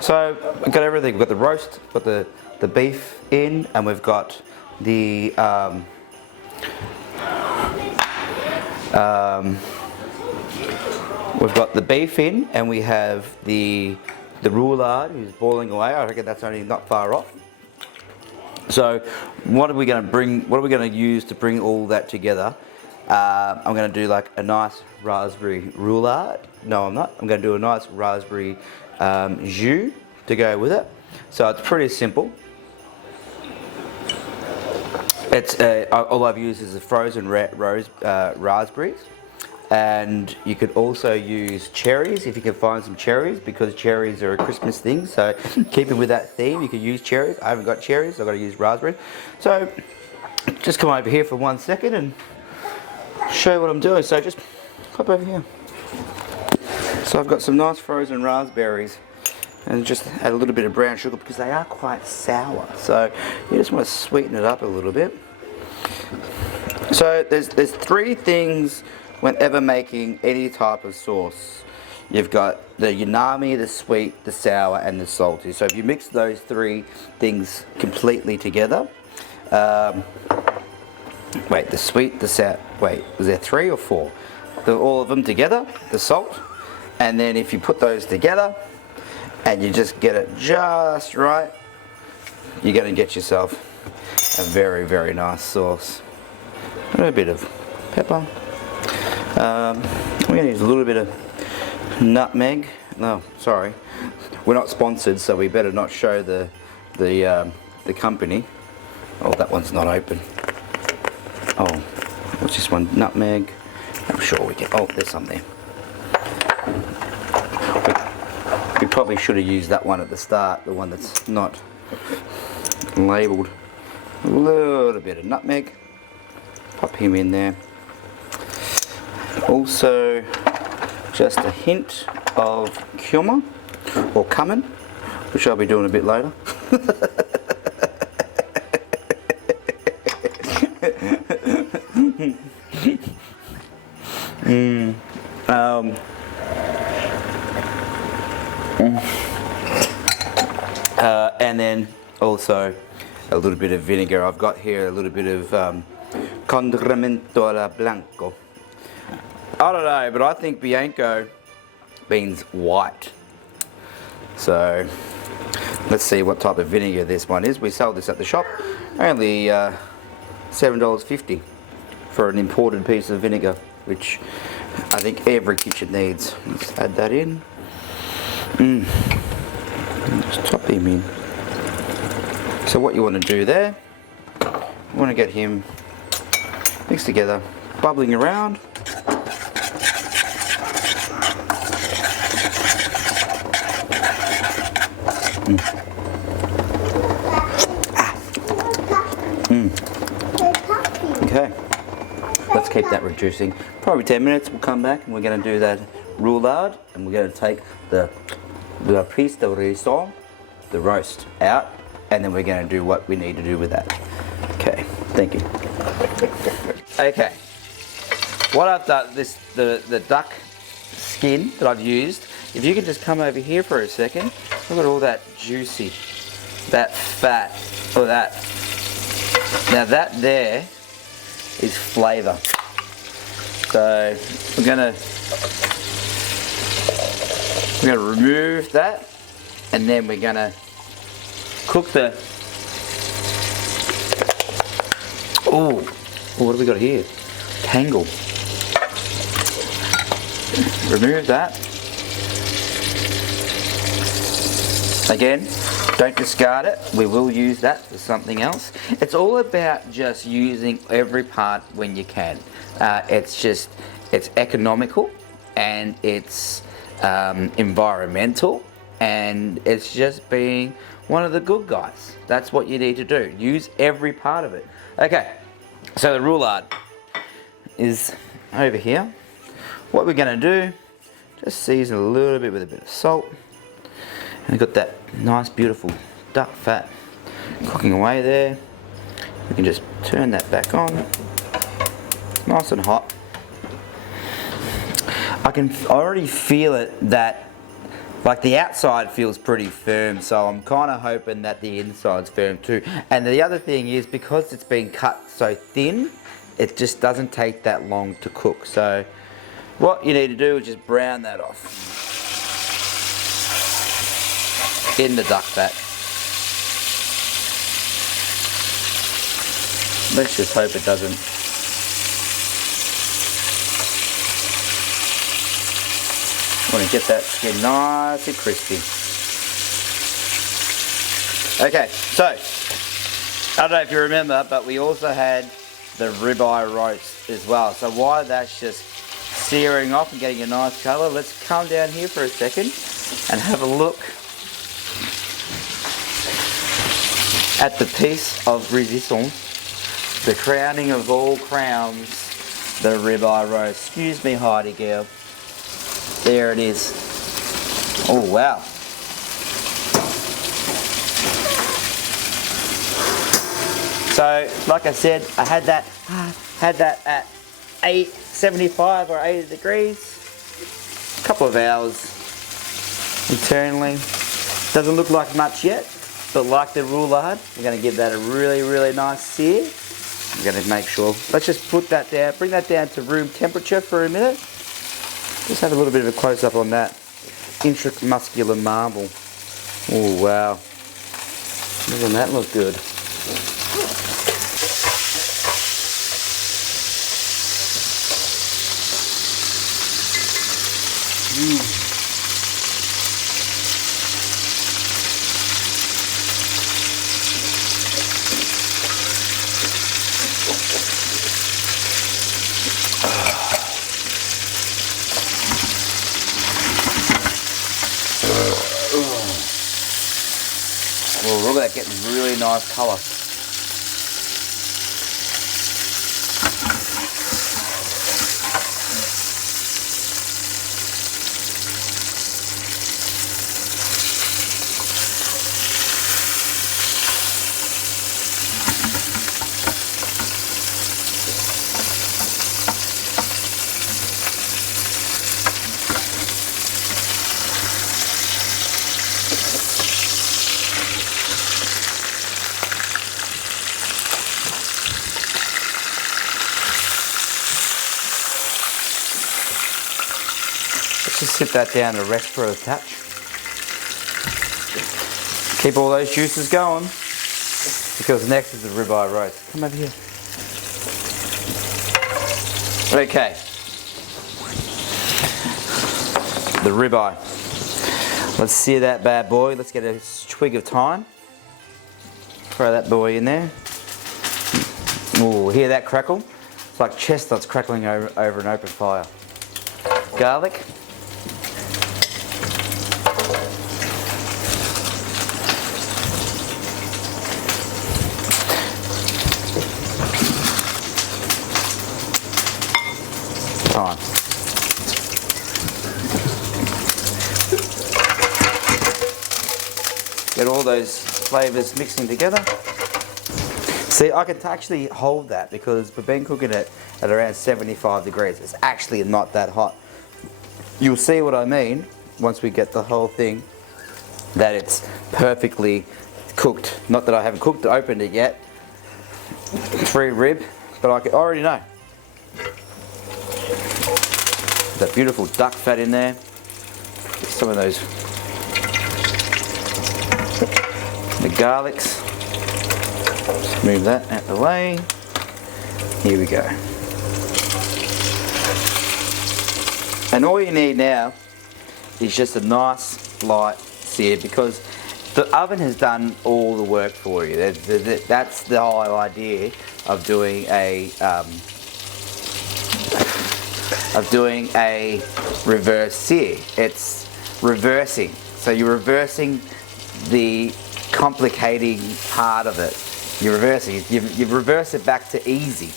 So we've got everything. We've got the roast, we've got the beef in, and we've got the beef in, and we have the roulade who's boiling away. I reckon that's only not far off. So what are we going to bring? What are we going to use to bring all that together? I'm going to do like a nice raspberry roulade. No, I'm not. I'm going to do a nice raspberry jus to go with it. So it's pretty simple. It's all I've used is the frozen raspberries, and you could also use cherries if you can find some cherries, because cherries are a Christmas thing. So keeping with that theme, you could use cherries. I haven't got cherries, so I've got to use raspberries. So just come over here for 1 second and show you what I'm doing. So just hop over here. So I've got some nice frozen raspberries, and just add a little bit of brown sugar because they are quite sour. So you just want to sweeten it up a little bit. So there's 3 things whenever making any type of sauce. You've got the umami, the sweet, the sour, and the salty. So if you mix those 3 things completely together, wait, the sweet, the sour, wait, was there 3 or 4? All of them together, the salt, and then if you put those together and you just get it just right, you're going to get yourself a very, very nice sauce. A little bit of pepper. We're going to use a little bit of nutmeg. No, sorry, we're not sponsored, so we better not show the company. Oh, that one's not open. Oh, what's this one? Nutmeg. I'm sure we can. Oh, there's some there. We probably should have used that one at the start, the one that's not labelled. A little bit of nutmeg. Pop him in there. Also, just a hint of cumin or cumin, which I'll be doing a bit later. And then also a little bit of vinegar. I've got here a little bit of condimento alla blanco. I don't know, but I think Bianco means white. So let's see what type of vinegar this one is. We sell this at the shop, only $7.50 for an imported piece of vinegar, which I think every kitchen needs. Let's add that in. Just top him in. So what you want to do there, you want to get him mixed together, bubbling around. Okay, let's keep that reducing. Probably 10 minutes, we'll come back and we're going to do that roulade, and we're going to take the piece de raisin, the roast, out, and then we're going to do what we need to do with that. Okay, thank you. Okay, what I've done, the duck skin that I've used, if you could just come over here for a second, look at all that juicy, that fat, or that. Now that there is flavour. So we're gonna remove that, and then we're gonna cook the. Oh, what have we got here? Tangle. Remove that. Again, don't discard it. We will use that for something else. It's all about just using every part when you can. It's economical, and it's environmental, and it's just being one of the good guys. That's what you need to do. Use every part of it. Okay, so the roulade is over here. What we're going to do, just season a little bit with a bit of salt. And we've got that nice beautiful duck fat cooking away there. We can just turn that back on. Nice and hot. I can already feel it, that Like the outside feels pretty firm, so I'm kind of hoping that the inside's firm too. And the other thing is, because it's been cut so thin, it just doesn't take that long to cook. So what you need to do is just brown that off in the duck fat. Let's just hope it doesn't. Want to get that skin nice and crispy. Okay, so I don't know if you remember, but we also had the ribeye roast as well. So while that's just searing off and getting a nice colour, let's come down here for a second and have a look at the piece of resistance, the crowning of all crowns, the ribeye roast. Excuse me, Heidi girl. There it is. Oh wow. So like I said, I had that at 75 or 80 degrees. A couple of hours internally. Doesn't look like much yet, but like the roulade, we're going to give that a really nice sear. I'm going to make sure. Let's just put that down, bring that down to room temperature for a minute. Just have a little bit of a close-up on that intramuscular marble. Oh wow. Doesn't that look good? Oh, look at that getting really nice colour. Let's just sit that down to rest for a touch. Keep all those juices going, because next is the ribeye roast. Come over here. Okay. The ribeye. Let's sear that bad boy. Let's get a twig of thyme. Throw that boy in there. Ooh, hear that crackle? It's like chestnuts crackling over an open fire. Garlic. Thyme. Get all those flavours mixing together. See, I can actually hold that because we've been cooking it at around 75 degrees. It's actually not that hot. You'll see what I mean once we get the whole thing, that it's perfectly cooked. Not that I haven't opened it yet. Free rib, but I already know. That beautiful duck fat in there. Some of those, the garlics. Just move that out the way. Here we go. And all you need now is just a nice light sear, because the oven has done all the work for you. That's the whole idea of doing a reverse sear. It's reversing. So you're reversing the complicating part of it. You're reversing it. You reverse it back to easy.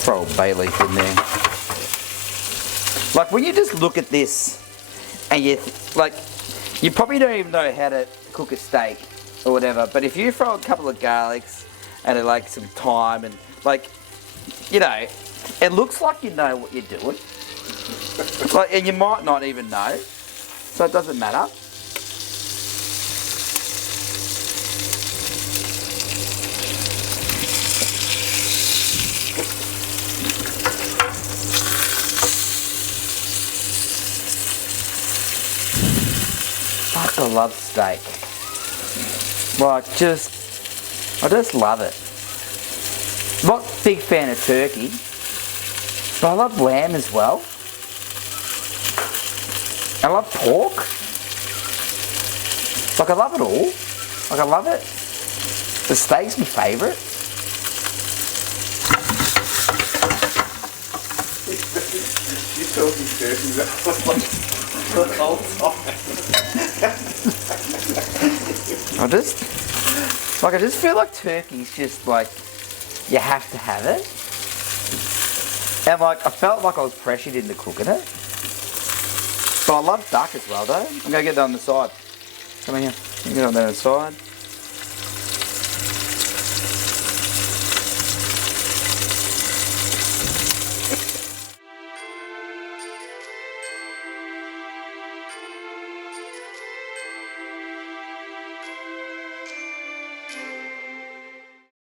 Throw a bay leaf in there. Like when you just look at this, and you probably don't even know how to cook a steak or whatever. But if you throw a couple of garlics and like some thyme and It looks like you know what you're doing. Like, and you might not even know. So it doesn't matter. Fuck, I love steak. Like, I just love it. Not a big fan of turkey, but I love lamb as well. I love pork. Like, I love it all. Like, I love it. The steak's my favourite. You're talking turkey the whole time. I just feel like turkey's just like, you have to have it. And like, I felt like I was pressured into cooking it. But I love duck as well though. I'm gonna get that on the side. Come in here. Get on there on the side.